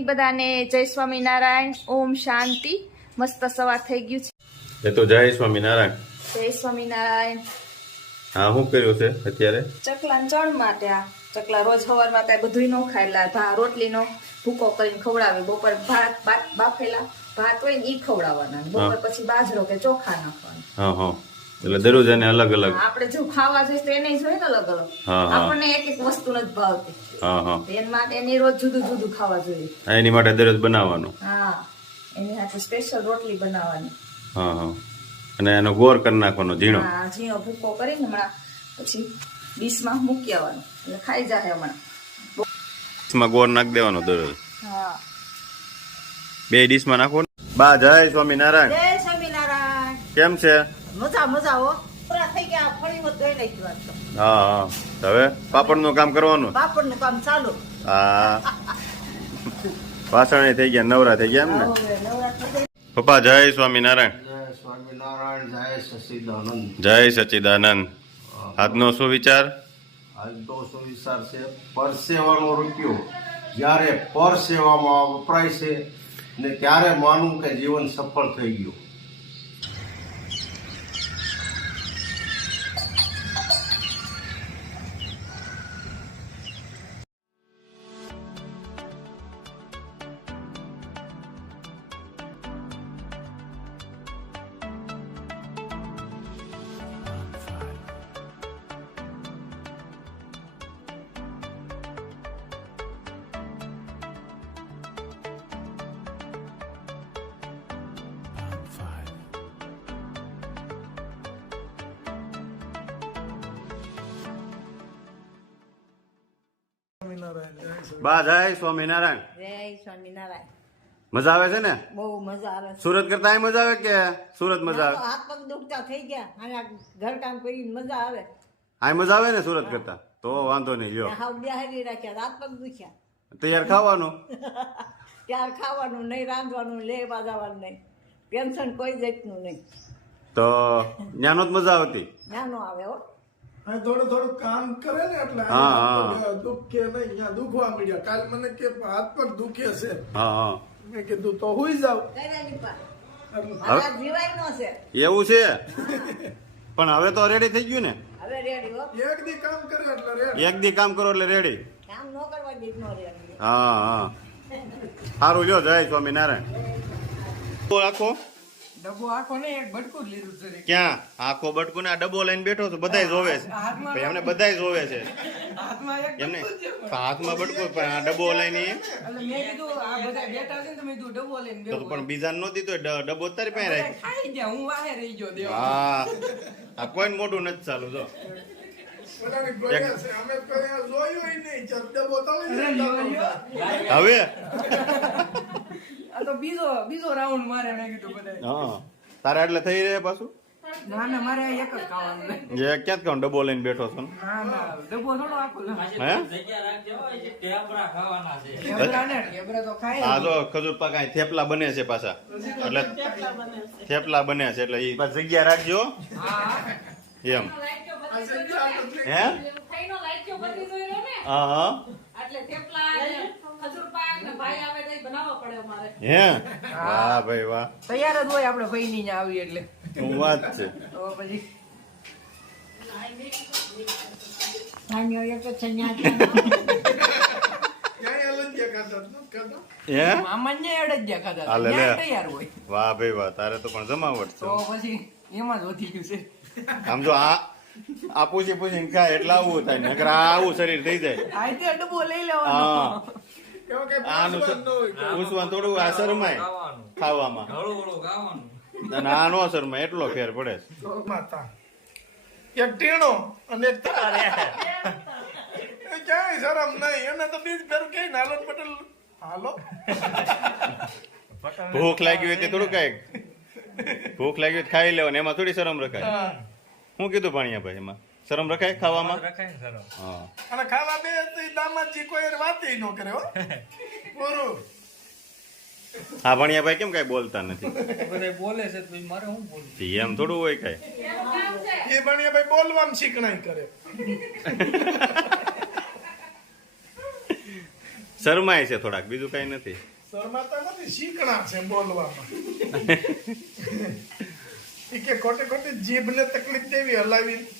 Morning બધાને જય સ્વામિનારાયણ. ઓમ શાંતિ. મસ્ત સવાર થઈ ગયું છે. એ તો જય સ્વામિનારાયણ. જય સ્વામિનારાયણ. હા શું કર્યું છે અત્યારે? ચકલા ચણ માટે આ. ચકલા રોજ સવારમાં કઈ બધું ન ખાયેલા. ભા રોટલીનો ભૂકો કરીને ખવડાવે. બપોર ભાત ભાત બાફેલા. ભાત હોય ને ઈ ખવડાવવાના. બપોર પછી બાજરો કે ચોખા નાખવાના. હા હા. એટલે દરરોજ એને અલગ અલગ આપણે જો ખાવા જોઈએ તો એને જોઈએ ને અલગ અલગ. આપણને એક એક વસ્તુ નથી ભાવતી. હા હા. એના માટે એની રોજ જુદું જુદું ખાવા જોઈએ. હા, એની માટે દરરોજ બનાવવાનું. હા. એની સાથે સ્પેશિયલ રોટલી બનાવવાની. હા હા. અને એનો ગોર કરી નાખવાનો ઝીણો. હા ઝીણો ભૂકો કરીને હમણાં પછી ડીશમાં મૂકી આવવાનો. એટલે ખાઈ જાય હમણાં. ડીશમાં ગોળ નાખી દેવાનો દરરોજ. હા. બે ડીશમાં નાખો બા જય સ્વામિનારાયણ. જય સ્વામિનારાયણ. કેમ છે? મજા મજા હો. પૂરા થઈ ગયા હા હવે પાપડનું કામ કરવાનું? પાપડનું કામ ચાલુ. હા. વાસણે થઈ ગયા નવરા થઈ ગયા એમ ને? પપ્પા જય સ્વામિનારાયણ. જય સ્વામિનારાયણ જય સચિદાનંદ. જય સચિદાનંદ. આજનો શું વિચાર? આજ તો શું વિચાર છે? પરસેવાનો રૂપિયો. જ્યારે પરસેવામાં વપરાય છે ને ત્યારે માનું કે જીવન સફળ થઈ ગયું. બા જય સ્વામિનારાયણ. જય સ્વામિનારાયણ. મજા આવે છે ને? બહુ મજા આવે સુરત કરતા મજા આવે કે સુરત મજા આવે? હાથ પગ દુખતા થઈ ગયા. અને ઘર કામ કરીને મજા આવે. અહીં મજા આવે ને સુરત કરતા? તો વાંધો નહીં લ્યો. હાવ બિહારી રાખ્યા હાથ પગ દુખ્યા. તૈયાર ખાવાનું? ત્યાર ખાવાનું નહીં રાંધવાનું લેવા જવાનું નહીં. પેન્શન કોઈ જાતનું નહીં. તો જ્ઞાનો જ મજા આવતી? જ્ઞાનો આવે હો હા. થોડું થોડું કામ કરે ને એટલે હા, હા. દુખે નહીં અહીંયા દુખવા મળ્યા કાલ મને કે હાથ પર દુખે છે. હા હા. મેં કીધું તો હુઈ જાવ. એવું છે? પણ હવે તો રેડી થઈ ગયું ને? હવે રેડી હો. એક દી કામ કરે એટલે એક દી કામ કરો એટલે રેડી કામ ન કરવા દીધ નો રેડી હા હા. સારું જો જય સ્વામિનારાયણ. આખો ડબ્બો આખો ને એક બટકું લીધું છે ક્યાં? આખો બટકું ને આ ડબ્બો લઈને બેઠો છું બધાય જોવે છે. ભાઈ એમને બધાય જોવે છે. હાથમાં એક એમને હાથમાં બટકું પણ આ ડબ્બો લઈને ઈ. એટલે મેં કીધું આ બધા બેઠા છે ને તો મેં કીધું ડબ્બો લઈને પણ બીજા નહોતી તો ડબ્બો તારી પાસે રાખ્યો હું વાહે રહી ગયો હા. આ કોઈ મોઢું નથી ચાલુ જો. હવે? બીજો બીજો રાઉન્ડ મારે મેં કીધું બધા હા. તારે એટલે થઈ રહે પાછું? ના ના મારે એક જ ખાવાનું જે ક્યાં કહું ડબ્બો લઈને બેઠો છો ના? ના ડબ્બો થોડો આખો લે. હે? ઢેબરા ને ઢેબરા તો ખાય આ જો ખજૂર પાક થેપલા બને છે પાછા. એટલે થેપલા બને છે. એટલે ઈ પાછી જગ્યા રાખજો. હા. એમ. જગ્યા હે? હા હા. હે? વાહ ભાઈ વાહ. તૈયાર જ હોય આપણે ભાઈ ની આવી એટલે. વાત છે? તો પછી ભાઈ તારે તો પણ જમાવટ તો છે પછી એમાં જ વધી ગયું છે. આમ જો આ આ પૂછી પૂછીને ખાય એટલે આવું થાય નકર આવું શરીર થઈ જાય. ડબ્બો લઈ હા. આનું પૂછવાનું ન હોય. પૂછવાનું થોડું આ શરમાય ખાવામાં. અને આ શરમાય એટલો ફેર પડે માતા. એક ટીણો અને એક તારે ક્યાંય શરમ નહીં. એને તો બીજ ફેર કઈ નાલન પટેલ. હાલો. ભૂખ લાગી હોય તે થોડું કંઈક. ભૂખ લાગી હોય તો ખાઈ લેવાનું. એમાં થોડી શરમ રખાય. હું. કીધું ભાણિયા ભાઈ એમાં? શરમ રખાય ખાવામાં? હા. અને ખાવા બે દામાજી કોઈ વાત ન કરે હો. પૂરું હા ભણિયા ભાઈ કેમ કઈ બોલતા નથી? બોલે છે તો મારે શું બોલતી એમ થોડું હોય કઈ. એ ભણ્યા ભાઈ બોલવામાં શીખણાઈ કરે. શરમાય છે થોડાક બીજું કઈ નથી. શરમાતા નથી શીખણા છે બોલવામાં. ઈ કે ખોટે ખોટી જીભને તકલીફ દેવી હલાવી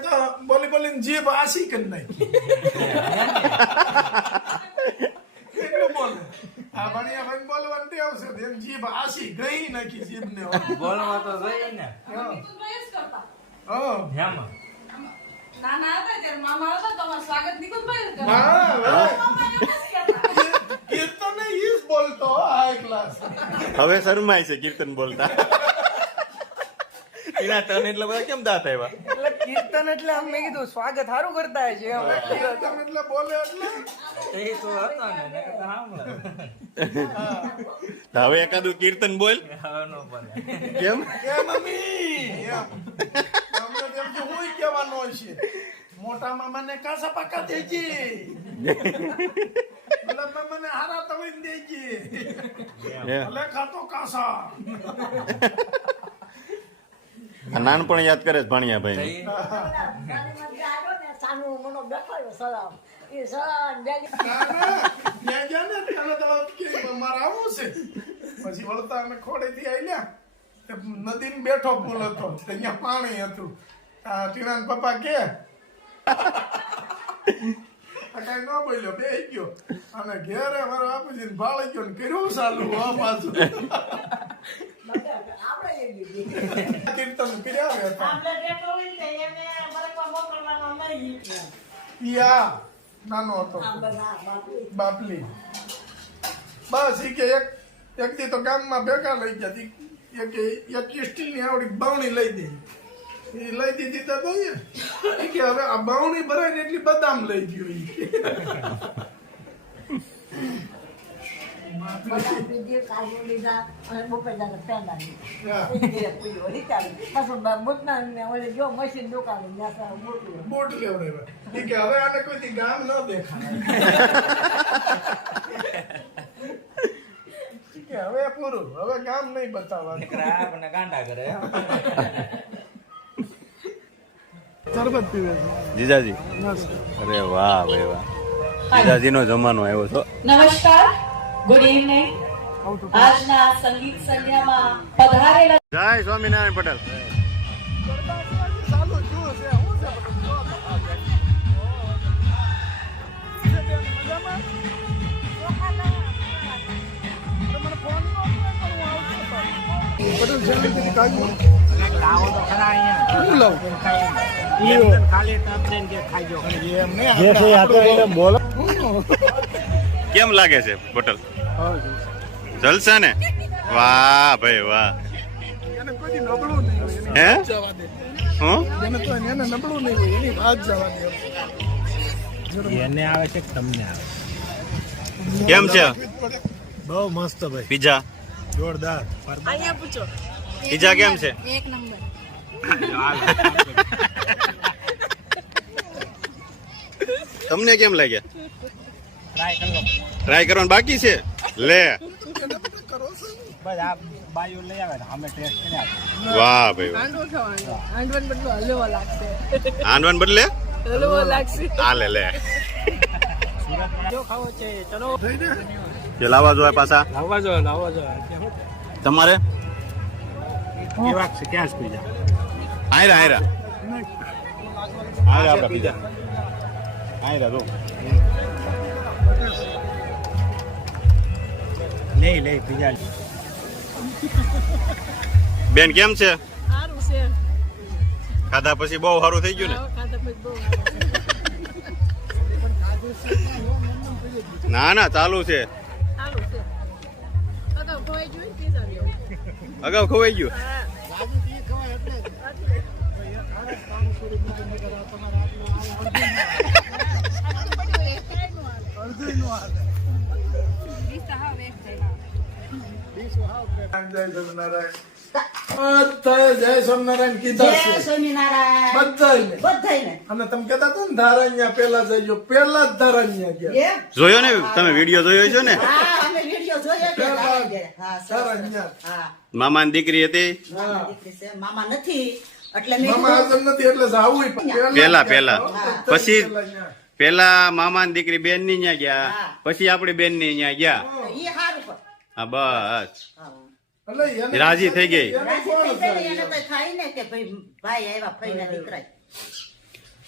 તો બોલી બોલીને જીભ આસી કરી નાખી. એટલું બોલે. આ ભણિયા ભાઈ બોલવાનું છે એમ જીભ આસી ગઈ નાખી જીભને બોલવા તો જોઈએ ને. હા. નાના હા. હતા ત્યારે મામા હતા તમારું સ્વાગત નિકુંજભાઈ હા, હા. મામા એમ નથી કહેતા. કીર્તન ઈ જ બોલતો હાઈ ક્લાસ હવે શરમાય છે કીર્તન બોલતા. એના તન એટલે બધા કેમ દાંત આવ્યા એટલે કીર્તન એટલે આમ મેં કીધું સ્વાગત સારું કરતા છે અમે કીર્તન એટલે બોલે એટલે. એ તો હતા ને નકર તો સાંભળે. હવે એકાદું કીર્તન બોલ. કેમ? એ મમ્મી એમ. અમને તેમ કે હુંય કહેવાનો છે. મોટા મામાને કાસા પાકા દેજે. મામાને હારા તળીને દેજે. ભલે ખાતો કાસા નાનપણ યાદ કરે છે ભાણિયા ભાઈ આવ્યો મનો પછી વળતા અમે ખોડેથી આલ્યા તે નદીમાં બેઠો પુલ હતો અહીંયા પાણી હતું આ ટીણાના પપ્પા કે યા નાનો હતો. બાપલી. બસ એ કે એક એક દી તો ગામમાં ભેગા લઈ ગયા. એક એક સ્ટીલની આવડી બાવણી લઈ દીધી એ લઈ દીધી તો જોઈએ ઈ કે હવે આ બાવણી ભરાય ને એટલી બદામ લઈ ગયો હવે આને કોઈ દી ગામ ન દેખાય. હવે પૂરું. હવે ગામ નહીં બતાવવાનું. ગાંડા કરે. શરબત પીવે છે. જીજાજી? અરે વાહ ભાઈ વાહ. જીજાજીનો જમાનો આવ્યો છો. નમસ્કાર ગુડ ઇવનિંગ આજના સંગીત સંધ્યામાં પધારેલા જય સ્વામિનારાયણ પટેલ. પટેલ જયંતિ છે એમ નહીં, કેમ લાગે છે પટેલ જલસા ને? વાહ ભાઈ વાહ. હે? એને આવે છે તમને આવે? કેમ છે? બહુ મસ્ત ભાઈ. પીઝા? જોરદાર. પીઝા કેમ છે? તમને કેમ લાગ્યા? ટ્રાય કરી. ટ્રાય કરવાનું બાકી છે? લે. બસ આ બાયુ લઈ આવે ને અમે ટેસ્ટ કરી આવે વાહ ભાઈ હાંડવાને બદલો હાલે લે જો ખાવો છે ચલો. જે લાવવા જોઈએ પાછા. લાવવા જો લાવવા જો. તમારે? કેવા છે ક્યાં સ્કૂલ જા આયરા આયરા. આયરા આપણા પીઝા આયરા જો. પીઝા બેન કેમ છે? સારું છે. ખાધા પછી બહુ સારું થઈ ગયું ને? ખાતા પછી બહુ ના ના ચાલુ છે. અગાઉ ખવાઈ ગયું. જય સ્વામિનારાયણ જય સ્વામિનારાયણ કીધા જય સ્વામિનારાયણ. બધાને બધાયને. અને તમે કહેતા હતા ને ધારાણ્યા પેલા જઈજો પેલા જ ધારાણ્યા ગયા. જોયો ને? તમે વીડિયો જોયો છો ને? હા અમે વીડિયો જોયો. હા દીકરી હતી? મામા દીકરી છે. મામા નથી એટલે મામા કીધું, નથી એટલે જાવું પેલા પેલા પછી પેલા મામા પેલા દીકરી બેનની ત્યાં ગયા પછી આપણી બેનની ત્યાં ગયા ઈ હારું પણ. હા બસ. રાજી થઈ ગઈ.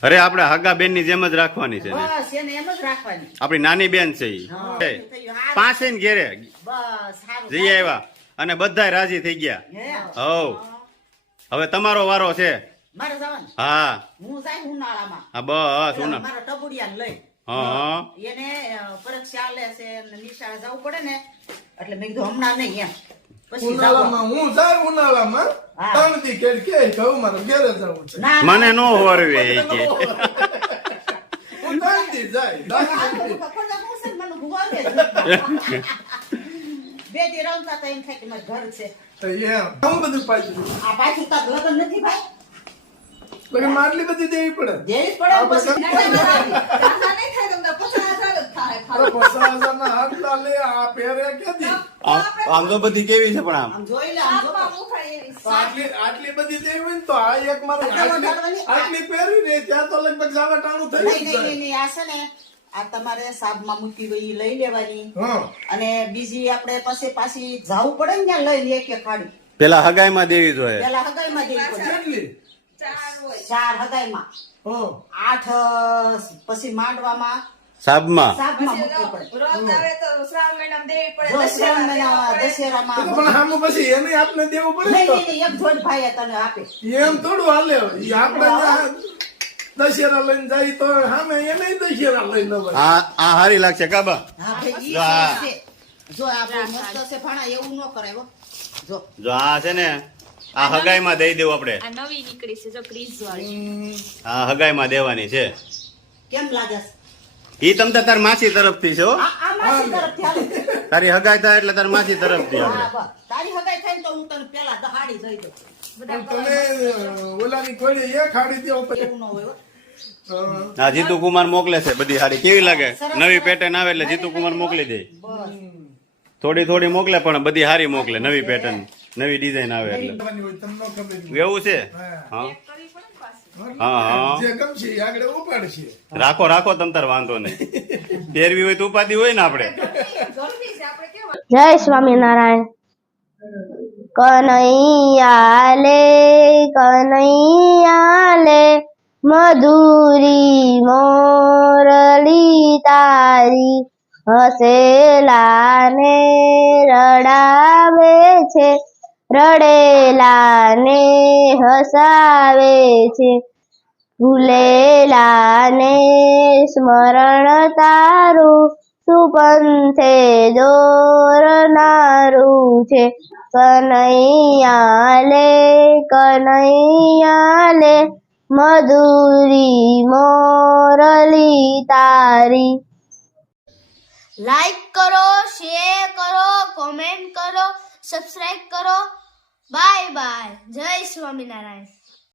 અરે. આપણે હગા બેનની જેમ જ રાખવાની છે ને. બસ એને એમ જ રાખવાની. આપણી નાની બેન છે પાસે ને ઘેરે. જઈ આવ્યા. અને બધાય રાજી થઈ ગયા? હવ. હવે તમારો વારો છે. હા. હું બસ ઉના મારા ટબુડિયાને લઈ. હા હા. એને પરીક્ષા આલે છે નિશાળે જવું પડે ને. એટલે મેં કીધું હમણાં નહીં એમ. ઉનાળામાં હું જાય ઉનાળામાં? ત્રણ દી કેડ કે કહું મારે ઘેરે જવું છે. ના ના, મને નો હોરવે ઈ કે. હું ત્રણ દી જાય. આ દાખલા બધું ખબર હું છે ને મને ભૂગોળ છે. બે દી રમતા તો એમ થાય કે મારું ઘર છે. તો એમ. હું બધું પાછું આ પાછું તાર લગ્ન નથી ભાઈ. લગન આટલી બધી દેવી પડે. દેવી પડે આમ આમ તો બધી કેવી છે પણ આમ? જોઈ લે આટલી આટલી બધી દેવી હોય ને તો આ એક મારે આટલી પહેરી ને ત્યાં તો લગભગ સાડા ટાણું થઈ નહીં, આ છે ને આ તમારે સાબમાં મૂકી હોય લઈ લેવાની. અને બીજી આપણે પાસે પાછી જાવું પડે ને ત્યાં લઈને એક કે ખાડી પેલા હગાઈમાં દેવી જોઈએ. પેલા હગાઈમાં દેવી પડે. ચાર હગાઈ માં હગાઈમાં. આઠ પછી માંડવામાં સાબમાં. સાતમાં મૂકવી પડે. વ્રત આવે તો શ્રાવણ મહિનામાં દેવી પડે જો શ્રાવણ દશેરા મહિનામાં દેવા પડે. દશેરામાં પણ આમાં પછી એને આપને દેવું પડે નહીં નહીં નહીં, એક જોડ ભાઈ તને આપે. એમ થોડું હાલે ઈ આપણે દશેરા લઈને જાય તો સામે એને દશેરા લઈને આ આ હારી લાગશે કાબા જો જો આપણે મસ્ત છે ભણા એવું ન કરાય જો. જો આ છે ને આ હગાઈમાં દઈ દેવું આપણે. આ નવી નીકળી છે જો ક્રીઝ વાળી. આ હગાઈમાં દેવાની છે. કેમ લાગે છે? ઈ તમ તાર તાર માસી તરફથી છે હો. તારી હગાઈ થાય એટલે તાર માસી તરફથી હા, તારી હગાઈ થાય તો હું તને પેલા દહાડી જઈ દઉં. તમે ઓલાની કોઈ એક હાડી દેવો એવું ન હોય હા. હા. જીતુ કુમાર મોકલે છે બધી સાડી કેવી લાગે? નવી પેટર્ન આવે એટલે જીતુ કુમાર મોકલી દે. થોડી થોડી મોકલે પણ બધી સારી મોકલે. નવી પેટર્ન નવી ડિઝાઇન આવે એટલે. એવું છે? હા. રાખો રાખો તમતાર વાંધો નહીં. પહેરવી હોય તો ઉપાધિ હોય ને આપણે. જય સ્વામિનારાયણ. કનૈયા લે કનૈયા લે મધુરી મોરલી તારી હસેલાને રડાવે છે. રડેલાને હસાવે છે. ભૂલેલાને સ્મરણ તારું સુપંથે દોરનારું છે. કનૈયા લે કનૈયા લે મધુરી મોરલી તારી. લાઈક કરો, શેર કરો, કોમેન્ટ કરો, સબસ્ક્રાઈબ કરો. Bye bye. જય સ્વામિનારાયણ.